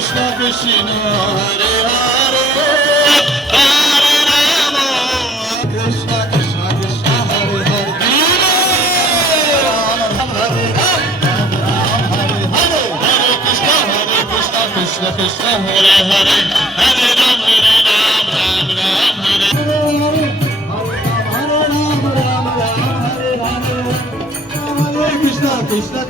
Krishna Hare Hare Hare Rama Krishna Krishna Krishna Hare Hare Hare Krishna Krishna Krishna Hare Hare Hare Ram Ram Ram Hare Hare Krishna Krishna